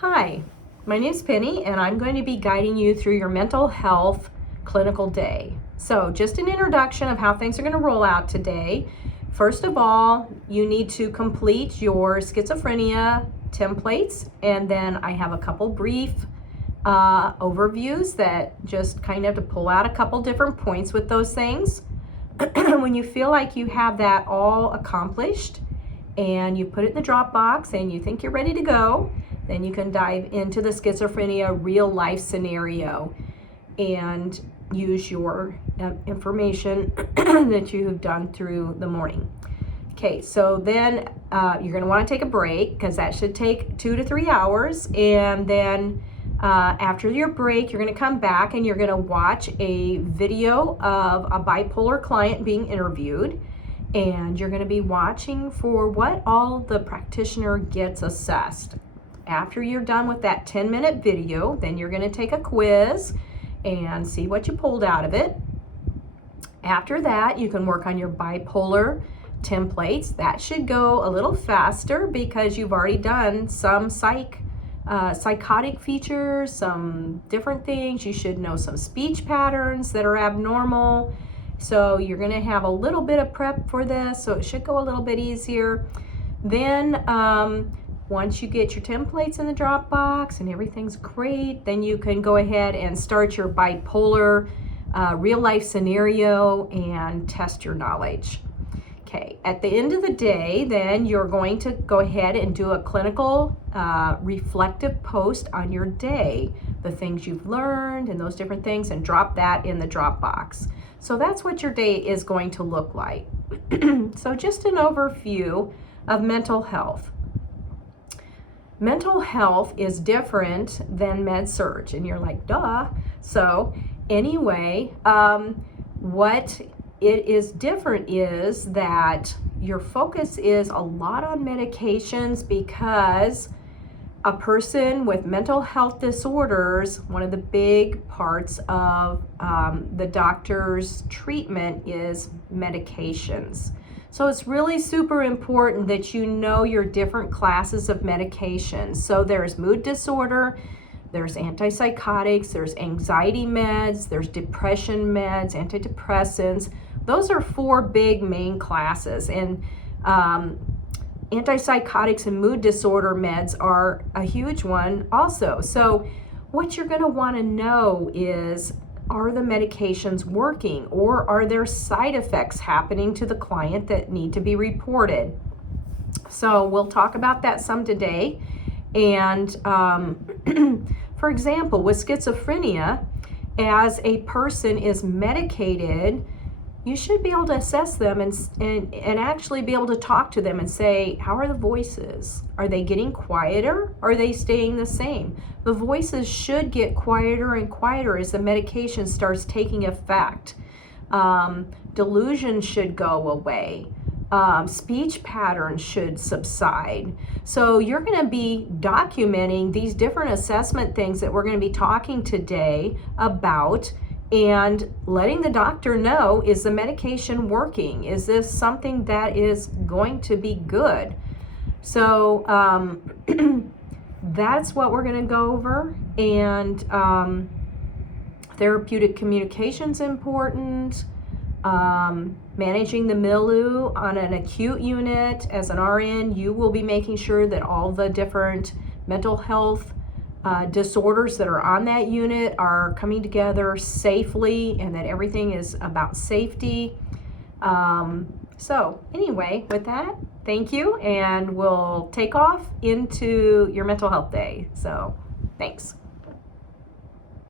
Hi, my name is Penny and I'm going to be guiding you through your mental health clinical day. So just an introduction of how things are going to roll out today. First of all, you need to complete your schizophrenia templates, and then I have a couple brief overviews that just kind of to pull out a couple different points with those things. When you feel like you have that all accomplished and you put it in the Dropbox and you think you're ready to go, then you can dive into the schizophrenia real life scenario and use your information that you have done through the morning. Okay, so then you're going to want to take a break because that should take 2 to 3 hours. And then after your break, you're going to come back and you're going to watch a video of a bipolar client being interviewed. And you're going to be watching for what all the practitioner gets assessed. After you're done with that 10-minute video, then you're going to take a quiz and see what you pulled out of it. After that, you can work on your bipolar templates. That should go a little faster because you've already done some psychotic features, some different things. You should know some speech patterns that are abnormal. So you're going to have a little bit of prep for this, so it should go a little bit easier. Then once you get your templates in the Dropbox and everything's great, then you can go ahead and start your bipolar real life scenario and test your knowledge. Okay, at the end of the day, then you're going to go ahead and do a clinical reflective post on your day, the things you've learned and those different things, and drop that in the Dropbox. So that's what your day is going to look like. So just an overview of mental health. Mental health is different than med-surg, and you're like, duh. So anyway, what it is different is that your focus is a lot on medications, because a person with mental health disorders, one of the big parts of the doctor's treatment is medications. So it's really super important that you know your different classes of medications. So there's mood disorder, there's antipsychotics, there's anxiety meds, there's depression meds, antidepressants. Those are 4 big main classes. And antipsychotics and mood disorder meds are a huge one also. So what you're going to want to know is, are the medications working, or are there side effects happening to the client that need to be reported? So we'll talk about that some today. And for example, with schizophrenia, as a person is medicated, you should be able to assess them and actually be able to talk to them and say, how are the voices? Are they getting quieter? Are they staying the same? The voices should get quieter and quieter as the medication starts taking effect. Delusion should go away. Speech patterns should subside. So you're going to be documenting these different assessment things that we're going to be talking today about, and letting the doctor know, is the medication working? Is this something that is going to be good? So that's what we're going to go over. And therapeutic communication is important. Managing the milieu on an acute unit. As an RN, you will be making sure that all the different mental health disorders that are on that unit are coming together safely, and that everything is about safety. So anyway, with that, thank you, and we'll take off into your mental health day. So thanks.